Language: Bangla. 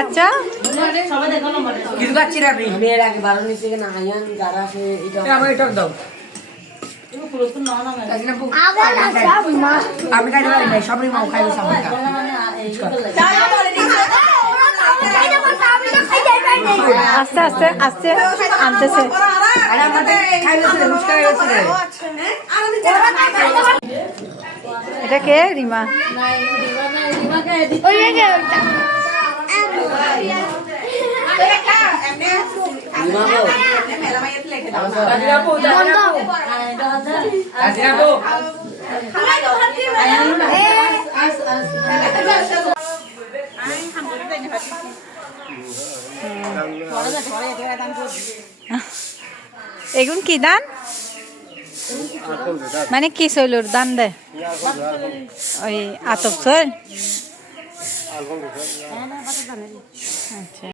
খাচ্ছ? কিছু খাচ্ছি না আমি। মেয়ের আগে ভালো নিচে না আয়ান যারা আছে এটা আমার এটা দাও। আমি খাইতে পারি না, সবই মাও খাইবে সামনটা। আস্তে আস্তে আস্তে আনতেছে। আরে আমাদের খাইবে মুশকিল হয়েছে। এটা কে? রিমা। এগুন কি দান? মানে কি চইলুর দান দে? ওই আতপ চল। আচ্ছা।